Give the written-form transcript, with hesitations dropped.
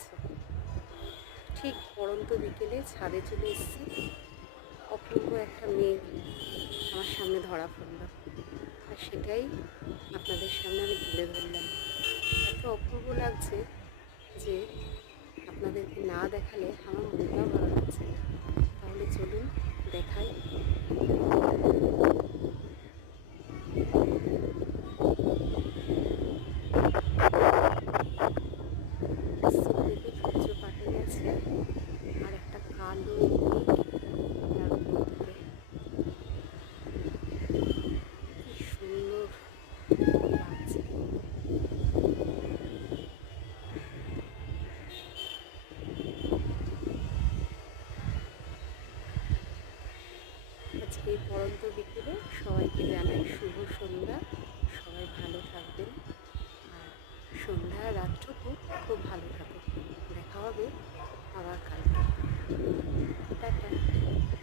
গেছে। ঠিক পড়ন্ত বিকেলে ছাদে চলে এসেছি, অপূর্ব একটা মেঘ আমার সামনে ধরা পড়ল, আর সেটাই আপনাদের সামনে আমি তুলে ধরলাম। এত অপূর্ব লাগছে যে আপনাদেরকে না দেখালে আমার মনটাও ভালো লাগছে না। তাহলে চলুন দেখাই। দেখে সূর্য পাটে গেছে, আর একটা কালো মেঘ তার উপর থেকে। কি সুন্দর লাগছে দেখতে। আজকে এই পড়ন্ত বিকেলে সবাইকে জানাই শুভ সন্ধ্যা। সবাই ভালো থাকবেন, আর সন্ধ্যা রাতটুকু খুব ভালো থাকুক। দেখা হবে আবার কালকে। টাটা।